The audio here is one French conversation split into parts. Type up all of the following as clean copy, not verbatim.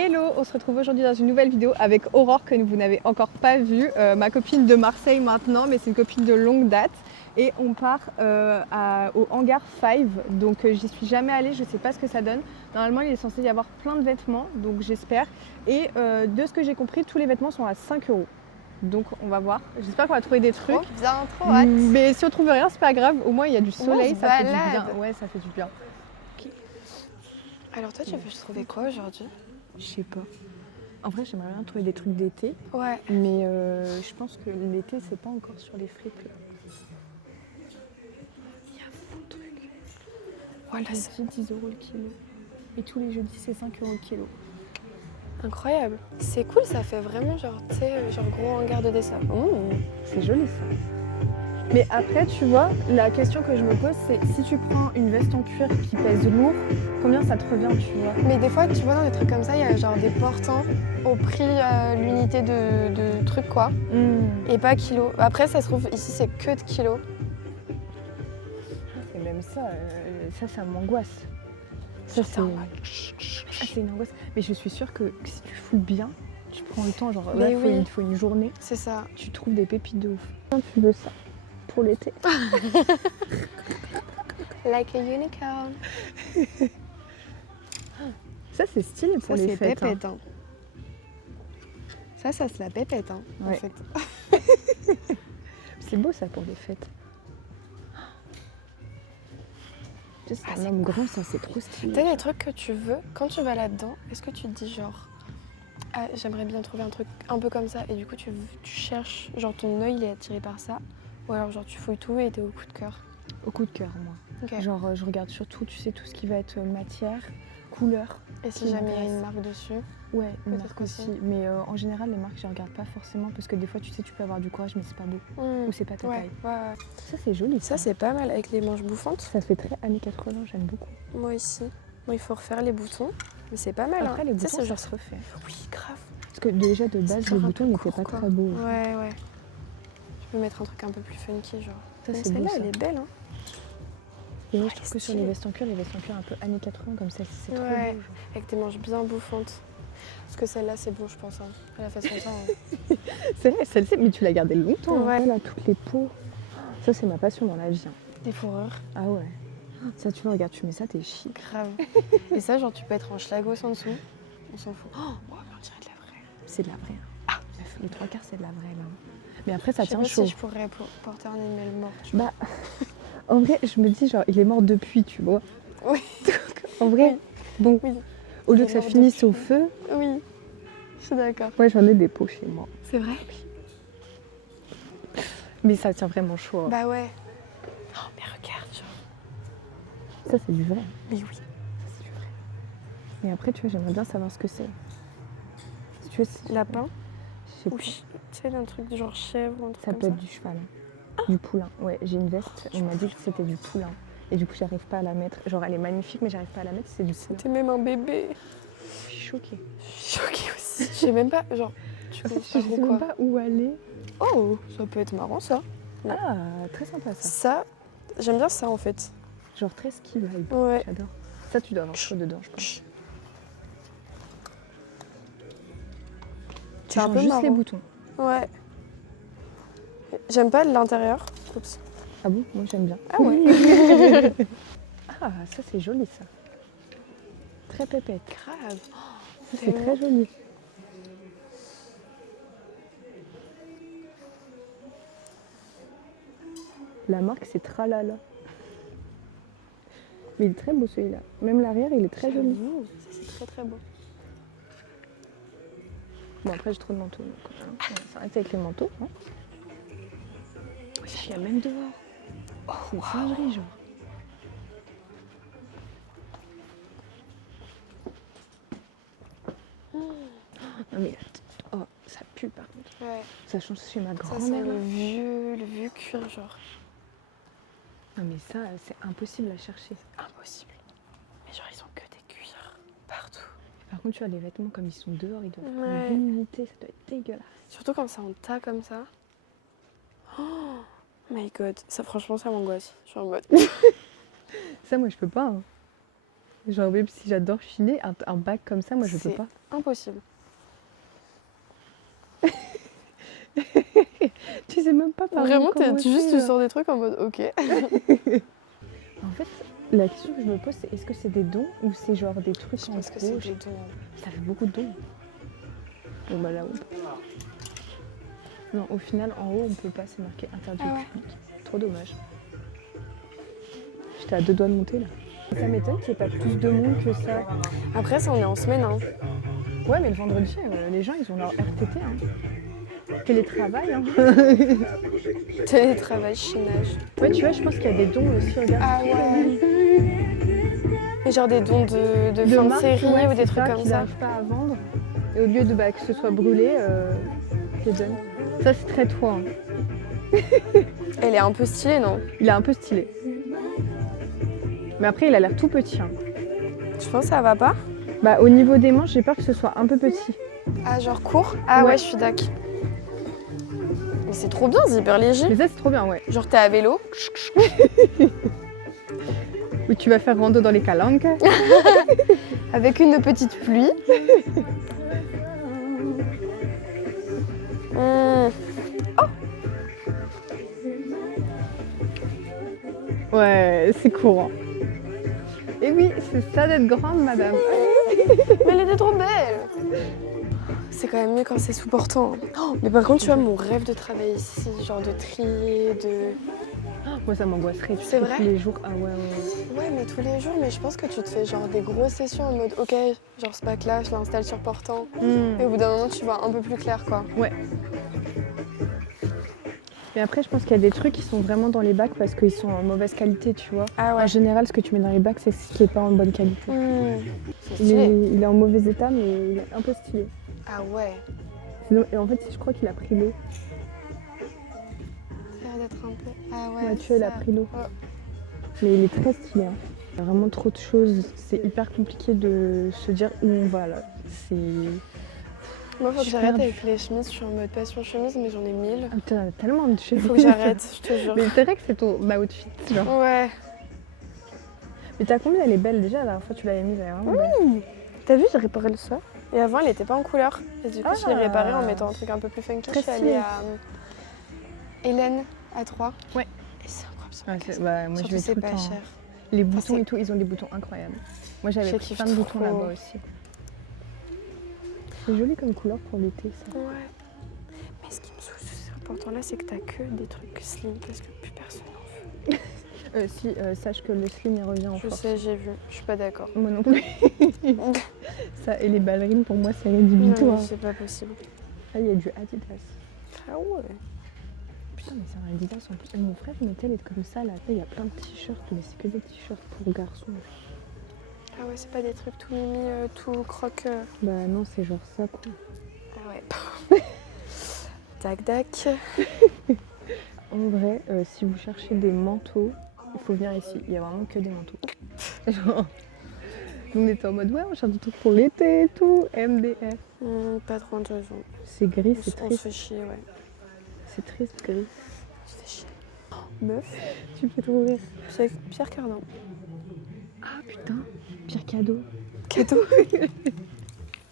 Hello, on se retrouve aujourd'hui dans une nouvelle vidéo avec Aurore que vous n'avez encore pas vue, ma copine de Marseille maintenant, mais c'est une copine de longue date. Et on part au hangar 5, donc j'y suis jamais allée, je ne sais pas ce que ça donne. Normalement il est censé y avoir plein de vêtements, donc j'espère. Et de ce que j'ai compris, tous les vêtements sont à 5 €. Donc on va voir, j'espère qu'on va trouver des trucs. Trop bien, trop hâte. Mais si on trouve rien, c'est pas grave, au moins il y a du soleil, ça fait du bien. balade. Ouais, ça fait du bien. Alors toi, tu veux trouver quoi aujourd'hui? Je sais pas. En vrai, j'aimerais bien trouver des trucs d'été, Ouais. mais je pense que l'été, c'est pas encore sur les fripes. Là. Il y a fou de trucs. Voilà, Jeudi, 10 € le kilo. Et tous les jeudis, c'est 5 € le kilo. incroyable. C'est cool, ça fait vraiment genre, tu sais, genre gros hangar de dessin. C'est joli ça. Mais après, tu vois, la question que je me pose, c'est si tu prends une veste en cuir qui pèse lourd, combien ça te revient, tu vois? Mais des fois, tu vois, dans des trucs comme ça, il y a genre des portants au prix l'unité de trucs, quoi. Et pas kilo. Après, ça se trouve, ici, c'est que de kilos. Et même ça, ça m'angoisse. Ça, c'est une angoisse. Mais je suis sûre que si tu fouilles bien, tu prends le temps, genre là, il faut une journée, C'est ça. tu trouves des pépites de ouf. Tu veux ça pour l'été? Like a unicorn. Ça, c'est stylé pour les fêtes. Pépette, hein. Ça se la pépette, hein, en Ouais. fait. C'est beau ça pour les fêtes. Tu sais, c'est un homme grand, ça c'est trop stylé. T'as des trucs que tu veux, quand tu vas là-dedans, est-ce que tu te dis genre ah, j'aimerais bien trouver un truc un peu comme ça et du coup tu cherches, genre ton œil il est attiré par ça ou alors genre tu fouilles tout et t'es au coup de cœur? Au coup de cœur, moi. Ok. Genre, je regarde surtout, tu sais, tout ce qui va être matière, couleur. Et si jamais il y a une marque dessus? Ouais, une Peut-être marque aussi. aussi. Mais en général, les marques, je regarde pas forcément parce que des fois, tu sais, tu peux avoir du courage, mais c'est pas beau. Ou c'est pas ta taille. Ouais. Ça, c'est joli. Ça c'est pas mal avec les manches bouffantes. Ça fait très années 80, j'aime beaucoup. Moi aussi. Moi il faut refaire les boutons, mais c'est pas mal. Après, les boutons, ça ça se refait. Oui, grave. Parce que déjà, de base, C'est les un boutons peu n'étaient court, pas quoi. très beaux. Ouais. Je peux mettre un truc un peu plus funky, genre. Ça, Mais c'est beau, celle-là, ça. elle est belle, hein. Et moi, elle je est trouve que sur stylée. les vestes en cuir un peu années 80 comme ça, c'est trop beau. Ouais. Genre. Avec des manches bien bouffantes. Parce que celle-là, c'est beau, je pense. Hein. Elle a fait son temps. Hein. C'est vrai, celle-ci, mais tu l'as gardée longtemps. Ouais. Hein. Là, toutes les peaux. Ça, c'est ma passion dans la vie. Hein. Des fourrures. Ah ouais. Ça, tu vois, regarde, tu mets ça, t'es chic. Grave. Et ça, genre, tu peux être en schlagos en dessous. On s'en fout. Oh, on dirait de la vraie. C'est de la vraie. Ah, les 3/4, c'est de la vraie, là. Mais après, ça Je sais tient pas chaud. si je pourrais porter un animal mort, tu vois. Bah, en vrai, je me dis, genre, il est mort depuis, tu vois. Oui. Donc, en vrai, bon, Oui. au lieu Il que est ça mort finisse depuis. au feu, Oui. Je suis d'accord. ouais, j'en ai des pots chez moi. C'est vrai? Mais ça tient vraiment chaud. Hein. Bah ouais. Oh, mais regarde, genre. Ça, c'est du vrai. Mais oui. Ça, c'est du vrai. Mais après, tu vois, j'aimerais bien savoir ce que c'est. Si tu veux, Lapin? je sais Ou pas. tu sais, un truc genre chèvre, un truc Ça comme peut ça. être du cheval. Du poulain. Ouais, j'ai une veste, on m'a dit que c'était du poulain. Et du coup, j'arrive pas à la mettre. Genre, elle est magnifique, mais j'arrive pas à la mettre, c'est du poulain. C'était même un bébé. Je suis choquée. Je suis choquée aussi. Je sais même pas, genre, tu En fait, connais je pas sais trop même quoi. pas où aller. Oh, ça peut être marrant ça. Ouais. Ah, très sympa ça. Ça, j'aime bien ça en fait. Genre très ski vibe. Ouais. J'adore. Ça, tu dois avoir chaud dedans, je pense. Tu C'est un changes peu juste les marrant. boutons. Ouais. J'aime pas l'intérieur. Oups. Ah bon? Moi, j'aime bien. Ah ouais. Ah, ça, c'est joli ça. Très pépette. Grave. Ça, c'est très joli. La marque, c'est Tralala. Mais il est très beau celui-là. Même l'arrière, il est très joli. J'avoue, ça c'est très très beau. Bon, après, j'ai trop de manteaux. Donc, on s'arrête avec les manteaux. Hein. Il y a même dehors. Oh, c'est une singerie, genre. Non, mais oh, ça pue par contre. Ouais. Ça change chez ma Ça c'est grand-mère. le vieux cuir genre. Non, mais ça, c'est impossible à chercher. Impossible. Mais genre ils ont que des cuirs partout. Par contre, tu vois, les vêtements, comme ils sont dehors, ils doivent Ouais. prendre l'humidité, ça doit être dégueulasse. Surtout quand c'est en tas comme ça. Oh my god. Ça franchement ça m'angoisse. Je suis en mode. Ça, moi, je peux pas. Hein. Genre, même si j'adore chiner, un bac comme ça, moi, je peux C'est pas. impossible. Tu sais même pas par où Vraiment, commencer, tu genre. sors des trucs en mode ok. En fait, la question que je me pose, c'est est-ce que c'est des dons ou c'est genre des trucs Je en pense que gros, c'est des dons. Ça fait beaucoup de dons. Bon, bah là-haut. Non, au final, en haut, on peut pas, c'est marqué interdit Ah au ouais. public. Trop dommage. J'étais à 2 doigts de monter là. Ça m'étonne qu'il n'y ait pas plus de monde que ça. Après, ça, on est en semaine. Hein. Ouais, mais le vendredi, les gens, ils ont leur RTT. Hein. Télétravail. Hein. Télétravail, chinage. Ouais, tu vois, je pense qu'il y a des dons aussi. Regarde. Ah ouais. Et genre des dons de fin de marque, série ouais, ou des c'est trucs ça, comme qu'ils ça. n'arrivent pas à vendre. Et au lieu de que ce soit brûlé, ils les donnent. Ça, c'est très toi. Hein. Elle est un peu stylée, non? Il est un peu stylé. Mais après, il a l'air tout petit. Hein. Tu penses que ça va pas? Bah, au niveau des manches, j'ai peur que ce soit un peu petit. Ah, genre court? Ah ouais, Ouais. je suis d'accord. Mais c'est trop bien, c'est hyper léger. Mais ça, c'est trop bien, ouais. Genre t'es à vélo. Ou tu vas faire rando dans les calanques. Avec une petite pluie. Ouais, c'est courant. Et oui, c'est ça d'être grande, madame. Mais elle était trop belle. C'est quand même mieux quand c'est sous portant. Oh, mais par contre, tu vois, mon rêve de travailler ici, genre de trier, de... Moi, ça m'angoisserait. Tu C'est sais, vrai tous les jours. Ah ouais, ouais. Ouais, mais tous les jours, mais je pense que tu te fais genre des grosses sessions en mode ok, genre ce bac là, je l'installe sur portant. Et au bout d'un moment, tu vois un peu plus clair quoi. Ouais. Mais après, je pense qu'il y a des trucs qui sont vraiment dans les bacs parce qu'ils sont en mauvaise qualité, tu vois. Ah ouais. En général, ce que tu mets dans les bacs, c'est ce qui n'est pas en bonne qualité. C'est Il est, stylé. il est en mauvais état, mais il est un peu stylé. Ah ouais. Et en fait, je crois qu'il a pris l'eau. Ça a l'air d'être un peu. Ah ouais. Ouais, tu vois, il a ça. pris l'eau. Ouais. Mais il est très stylé. Hein. Il y a vraiment trop de choses. C'est hyper compliqué de se dire où on va là. C'est. Moi, faut que Je suis j'arrête perdue. avec les chemises. Je suis en mode passion chemise, mais j'en ai 1000. Ah putain, il y a tellement de choses. Faut que j'arrête, je te jure. Mais c'est vrai que c'est ton outfit, genre. Ouais. Mais t'as combien elle est belle déjà, la dernière fois tu l'avais mise, elle est vraiment belle. T'as vu, j'ai réparé le soie. Et avant, elle était pas en couleur. Et du coup, je l'ai Ah. réparée en mettant un truc un peu plus funky. Très Je suis stylé. allée à Hélène à 3. Ouais. Et c'est incroyable ce Ouais, magasin. bah, moi Surtout, je vais tout c'est le pas temps. cher. Les boutons c'est- et tout, ils ont des boutons incroyables. Moi j'avais Je pris kiffe plein de boutons trop. là-bas aussi. C'est joli comme couleur pour l'été ça. Ouais. Mais ce qui me saoule sur ces portants-là, c'est que t'as que des trucs slim parce que plus personne en veut. Si, sache que le slim il revient en Je force. sais, j'ai vu. Je suis pas d'accord. Moi non plus. Ça et les ballerines pour moi c'est Non, rédhibitoire. mais c'est pas possible. Ah, il y a du Adidas. Ah ouais. Putain, mais c'est un Adidas en plus. Et mon frère il mettait les comme ça là. Là, il y a plein de t-shirts, mais c'est que des t-shirts pour garçons. Ah ouais, c'est pas des trucs tout mimi, tout croque. Bah non, c'est genre ça quoi. Ah ouais. Tac, tac. En vrai, si vous cherchez des manteaux, il faut venir ici. Il y a vraiment que des manteaux. Genre, nous, on était en mode ouais, on cherche des trucs pour l'été et tout. MDR. Pas trop intéressant. C'est gris, c'est On se triste. fait chier, ouais. C'est triste, gris. On se fait chier. Oh, meuf, Tu me fais trop rire. Pierre Cardin. Ah putain, pire cadeau. Cadeau.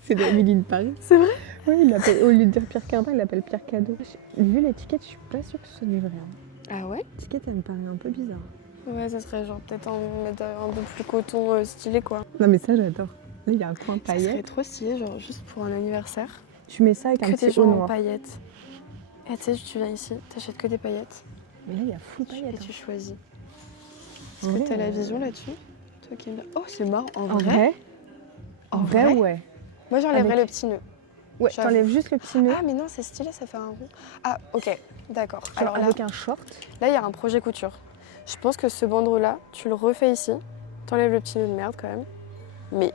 C'est de Emily de Paris. C'est vrai? Oui, il l'appelle, au lieu de dire Pierre Cardin, il l'appelle Pierre Cadeau. Vu l'étiquette, je suis pas sûre que ce soit du vrai. Hein. Ah ouais? L'étiquette, elle me paraît un peu bizarre. Ouais, ça serait genre peut-être mettre un peu plus coton stylé quoi. Non mais ça, j'adore. Là, il y a un coin Ça serait paillettes. trop stylé, genre juste pour un anniversaire. Tu mets ça avec un Que des petit haut gens en noir. paillettes. Et tu sais, tu viens ici, t'achètes que des paillettes. Mais là, il y a full Et paillettes. tu choisis. En Est-ce que vrai, t'as la vision là-dessus? Toi qui me... Oh, c'est marrant. En En vrai? vrai En En vrai, vrai ouais. Moi, j'enlèverais Avec- le petit nœud. Ouais, J'avoue. t'enlèves juste le petit nœud. Ah, mais non, c'est stylé, ça fait un rond. Ah, ok, d'accord. Genre Alors là, avec un short. là, il y a un projet couture. Je pense que ce bandeau-là, tu le refais ici. T'enlèves le petit nœud de merde quand même. Mais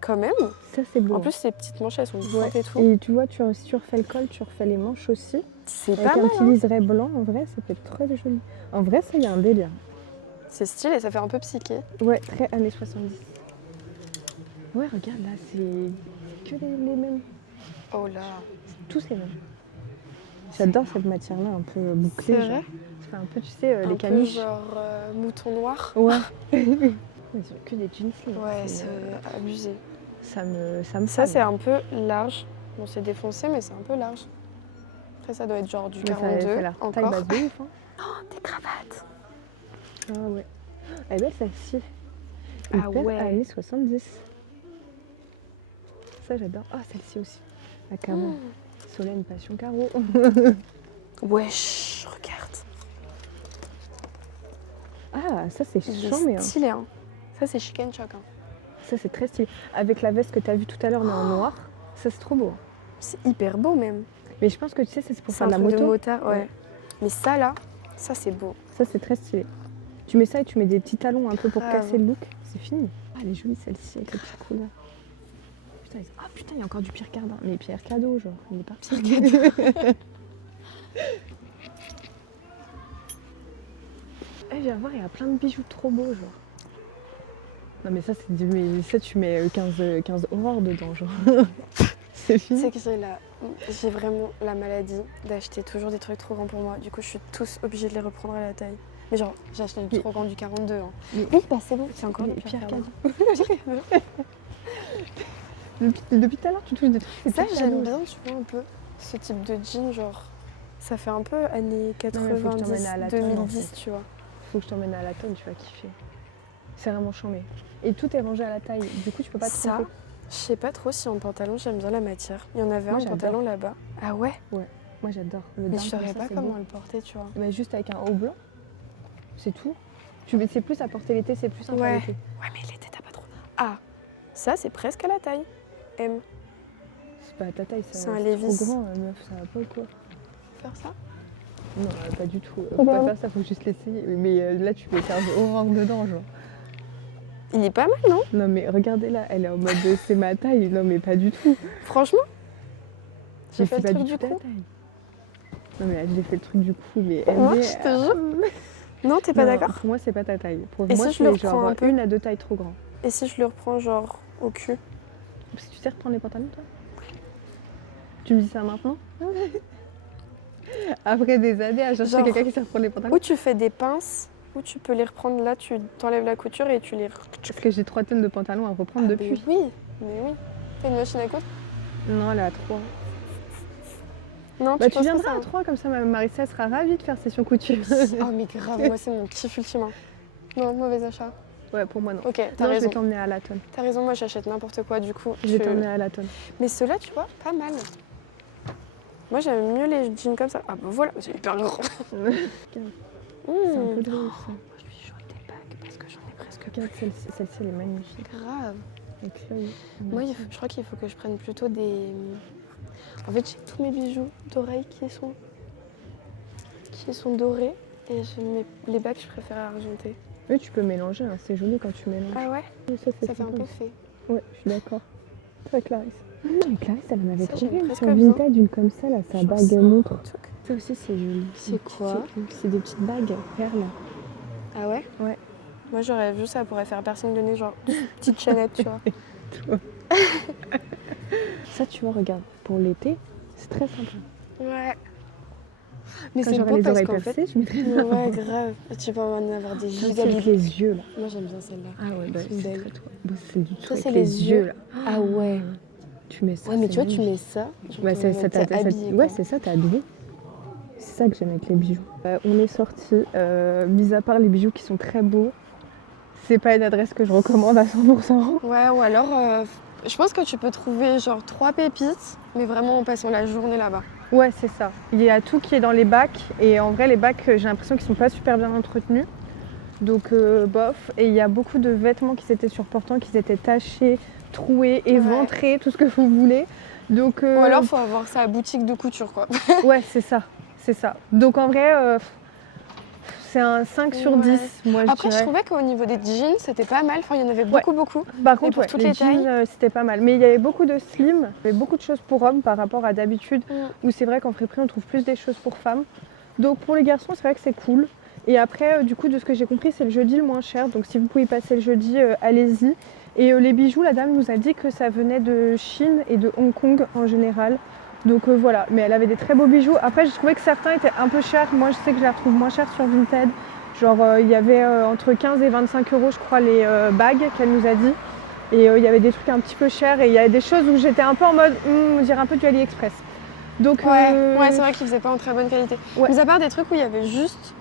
quand même, Ça, c'est beau. en plus, ces petites manches, elles sont Ouais. bouffantes et tout. Et tu vois, si tu refais le col, tu refais les manches aussi. C'est Avec pas un mal, petit hein. liseré blanc, en vrai, ça peut être très joli. En vrai, ça, il y a un délire. C'est stylé, ça fait un peu psyché. Ouais, très années 70. Ouais, regarde, là, c'est que les mêmes. Oh là. Tous les mêmes. J'adore cette matière-là, un peu bouclée. C'est genre. vrai? Ça fait un peu, tu sais, Un les peu caniches. genre mouton noir. Ouais. Ils ont que des jeans slim. Ouais, c'est abusé. Ça me Ça, fane. c'est un peu large. Bon, c'est défoncé, mais c'est un peu large. Après, ça doit être genre du Mais ça 42 a l'air taille encore. basse de ouf. Hein. Oh, des cravates. Ah ouais. Elle est belle celle-ci. Ah Hyper ouais. années 70. Ça j'adore. Ah celle-ci aussi. La Caro. Solène Passion Caro. Wesh, regarde. Ah ça c'est Il chambé. est Hein. stylé, hein. Ça, c'est chicken choc. Hein. Ça c'est très stylé. Avec la veste que tu as vue tout à l'heure mais en noir. Ça c'est trop beau. C'est hyper beau, même. Mais je pense que tu sais c'est pour C'est faire un de la truc de moto. motard, ouais. Ouais. Mais ça, là, ça, c'est beau. Ça c'est très stylé. Tu mets ça et tu mets des petits talons un peu pour Grave. casser le look. C'est fini. Ah elle est jolie celle-ci avec les petites couleurs. Putain, ah putain il y a encore du Pierre Cardin. Mais Pierre Cadeau genre. Il est pas Pierre Cadeau. Eh, viens voir, il y a plein de bijoux trop beaux, genre. Non, mais ça, ça tu mets 15 aurores dedans, genre. C'est fini. C'est que j'ai vraiment la maladie d'acheter toujours des trucs trop grands pour moi. Du coup, je suis tous obligée de les reprendre à la taille. Mais genre, j'ai acheté du trop grand du 42. Hein. Mais- Oui, bah c'est bon, c'est encore Mais le Pierre Pierre Cadeau. Depuis tout à l'heure, tu touches des trucs. c'est Ça, Pierre j'aime Cadeau. bien, tu vois, un peu ce type de jean, genre. Ça fait un peu années mais faut que je 90, t'emmène à la tonne, en 2010, fait. tu vois. Faut que je t'emmène à la tonne, tu vas kiffer. C'est vraiment chambé. Et tout est rangé à la taille. Du coup, tu peux pas te Ça, tromper. je sais pas trop si en pantalon, j'aime bien la matière. Il y en avait Moi, un j'adore. pantalon là-bas. Ah ouais? Moi, j'adore. Le Mais daim je comme saurais ça, pas c'est comment beau. le porter, tu vois. Mais juste avec un haut blanc. C'est tout. C'est plus à porter l'été, c'est plus sympa Ouais. l'été. Ouais, mais l'été, t'as pas trop. Ah, ça, c'est presque à la taille. M. C'est pas à ta taille, ça. C'est un trop Levi's. grand, meuf, ça va pas ou quoi? Faire ça? Non, pas du tout. Faut pas faire ça, faut juste l'essayer. Mais là, tu peux faire horreur dedans, genre. Il est pas mal, non? Non, mais regardez là, elle est en mode c'est ma taille. Non, mais pas du tout. Franchement? J'ai Mais fait c'est le pas truc du du tout ta coup. taille. Non, mais là, j'ai fait le truc du coup, mais Moi, MD, je te jure. Non, t'es pas non, d'accord? Pour moi, c'est pas ta taille. Pour Et moi, si je le c'est reprends genre un peu 1 à 2 tailles trop grand. Et si je le reprends, genre, au cul? Parce que tu sais reprendre les pantalons, toi? Tu me dis ça maintenant? Après des années à chercher Genre, quelqu'un qui sait reprendre les pantalons? Ou tu fais des pinces, ou tu peux les reprendre là, tu t'enlèves la couture et tu les... Parce que j'ai 3 tonnes de pantalons à reprendre Ah, depuis. mais oui. T'as une machine à coudre? Non, elle est à 3. Non, Bah, tu penses pas viendras ça, à hein? 3, comme ça, ma Marissa sera ravie de faire session couture. Oh, mais grave, moi, c'est mon kiff ultime. Hein. Non, mauvais achat. Ouais, pour moi, non. Ok, t'as Non, je raison. vais t'emmener à la tonne. T'as raison, moi, j'achète n'importe quoi, du coup. Je vais t'emmener à la tonne. Mais ceux-là, tu vois, pas mal. Moi, j'aime mieux les jeans comme ça. Ah, bah voilà, c'est hyper grand. C'est un peu drôle, ça. Je lui joue des bagues parce que j'en ai presque Regarde, celle-ci, elle est magnifique. grave. Avec l'œil. Moi, je crois qu'il faut que je prenne plutôt des... En fait, j'ai tous mes bijoux d'oreilles qui sont dorés. Et les bagues, je préfère argentées. Oui, tu peux mélanger, hein. C'est joli quand tu mélanges. Ah ouais? Oui, ça Ça fait un sympa. peu fait. Ouais, je suis d'accord. Toi, Clarisse. Mais Clarisse, elle en avait Ça, trouvé j'aime une presque sur bien. Vinted, une comme ça, là, sa Genre bague ça, montre. tuc. Ça aussi, c'est joli. C'est Une quoi? petite- C'est des petites bagues perles. Ah ouais? Ouais. Moi, j'aurais vu ça pourrait faire personne donner genre petite chaînette, tu vois. Ça, tu vois, regarde, pour l'été, c'est très sympa. Ouais. Mais Quand c'est j'aurai beau les parce oreilles qu'en fait... percées, je mettrai Ouais, grave. Tu peux en avoir des Ça, giga c'est avec bébés. les yeux, là. Moi, j'aime bien celle-là. Ah ouais, bah, C'est c'est belle. très toi. Bon, c'est du tout Ça, avec c'est les les yeux, yeux. là. Ah ouais. Tu mets ça, Ouais, mais c'est tu vois, tu magnifique. mets ça. genre, Ouais, t'es ça habillée, ouais, quoi. c'est ça, t'es habillée. C'est ça que j'aime avec les bijoux. On est sortis, mis à part les bijoux qui sont très beaux, c'est pas une adresse que je recommande à 100%. Ouais, ou alors, je pense que tu peux trouver genre 3 pépites, mais vraiment en passant la journée là-bas. Ouais, c'est ça. Il y a tout qui est dans les bacs, et en vrai, les bacs, j'ai l'impression qu'ils sont pas super bien entretenus. Donc, bof. Et il y a beaucoup de vêtements qui étaient surportants, qui étaient tachés, troués, éventrés, tout ce que vous voulez. Donc, Ou alors, faut avoir ça à boutique de couture, quoi. ouais, c'est ça. C'est ça. Donc, en vrai, c'est un 5 sur Ouais. 10, moi, je Après, je dirais. trouvais qu'au niveau des jeans, c'était pas mal. Enfin, il y en avait beaucoup. Par contre, pour ouais, toutes les les jeans, c'était pas mal. Mais il y avait beaucoup de slim, il y avait beaucoup de choses pour hommes par rapport à d'habitude, où c'est vrai qu'en friperie, on trouve plus des choses pour femmes. Donc pour les garçons, c'est vrai que c'est cool. Et après, du coup, de ce que j'ai compris, c'est le jeudi le moins cher. Donc si vous pouvez passer le jeudi, allez-y. Et les bijoux, la dame nous a dit que ça venait de Chine et de Hong Kong en général. Donc voilà, mais elle avait des très beaux bijoux. Après, j'ai trouvé que certains étaient un peu chers. Moi, je sais que je les retrouve moins chers sur Vinted. Genre il y avait entre 15 et 25 euros je crois les bagues qu'elle nous a dit. Et il y avait des trucs un petit peu chers et il y avait des choses où j'étais un peu en mode, on dirait un peu du AliExpress. Donc, ouais, c'est vrai qu'ils faisaient pas en très bonne qualité. Ouais. Mais à part des trucs où il y avait juste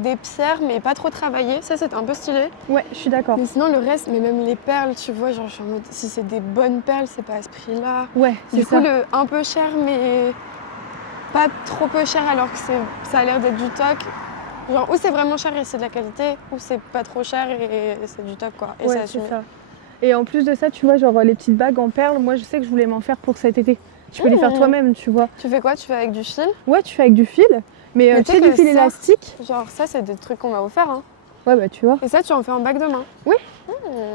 des pierres mais pas trop travaillées, ça c'était un peu stylé. Ouais, je suis d'accord. Mais sinon le reste, mais même les perles, tu vois, genre je suis en mode, si c'est des bonnes perles, c'est pas à ce prix-là. Ouais, c'est Du ça. coup, le un peu cher mais pas trop peu cher alors que ça a l'air d'être du toc. Genre ou c'est vraiment cher et c'est de la qualité, ou c'est pas trop cher et c'est du toc quoi. Et Ouais, c'est ça. Et en plus de ça, tu vois, genre les petites bagues en perles, moi je sais que je voulais m'en faire pour cet été. Tu peux les faire toi-même, tu vois. Tu fais quoi? Tu fais avec du fil? Ouais, tu fais avec du fil, mais tu sais, du fil élastique. Genre ça, c'est des trucs qu'on m'a offert. Hein. Ouais, bah tu vois. Et ça, tu en fais en bague de main? Oui.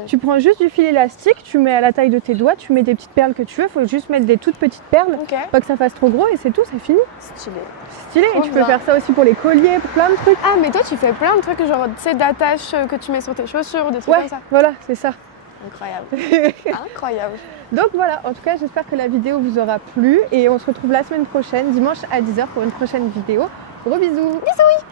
Tu prends juste du fil élastique, tu mets à la taille de tes doigts, tu mets des petites perles que tu veux, faut juste mettre des toutes petites perles, pas que ça fasse trop gros et c'est tout, c'est fini. Stylé. Stylé, et tu peux faire ça aussi pour les colliers, pour plein de trucs. Ah, mais toi, tu fais plein de trucs, genre, tu sais, d'attaches que tu mets sur tes chaussures, des trucs comme ça. Voilà, c'est ça. Incroyable. Incroyable. Donc voilà, en tout cas, j'espère que la vidéo vous aura plu et on se retrouve la semaine prochaine, dimanche à 10h pour une prochaine vidéo. Gros bisous. Bisous.